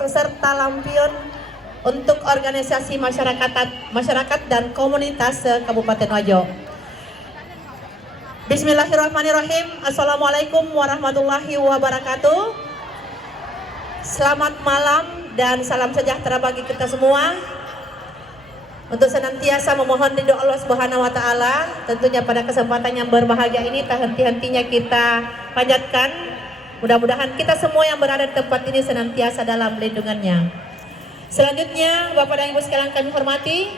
peserta lampion untuk organisasi masyarakat dan komunitas Kabupaten Wajo. Bismillahirrahmanirrahim. Assalamualaikum warahmatullahi wabarakatuh. Selamat malam dan salam sejahtera bagi kita semua. Untuk senantiasa memohon ridho Allah Subhanahu wa taala, tentunya pada kesempatan yang berbahagia ini tak henti-hentinya kita panjatkan. Mudah-mudahan kita semua yang berada di tempat ini senantiasa dalam lindungannya. Selanjutnya, Bapak dan Ibu sekalian kami hormati,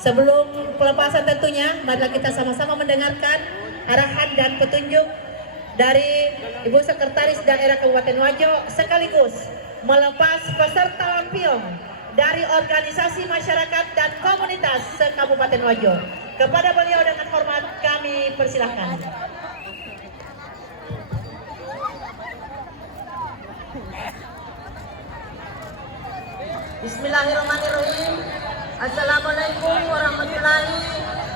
sebelum pelepasan tentunya, marilah kita sama-sama mendengarkan arahan dan petunjuk dari Ibu Sekretaris Daerah Kabupaten Wajo sekaligus melepas peserta lampion dari organisasi masyarakat dan komunitas se-Kabupaten Wajo. Kepada beliau dengan hormat kami persilahkan. Bismillahirrahmanirrahim. Assalamualaikum warahmatullahi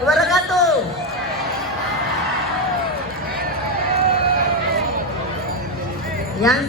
wabarakatuh. Yang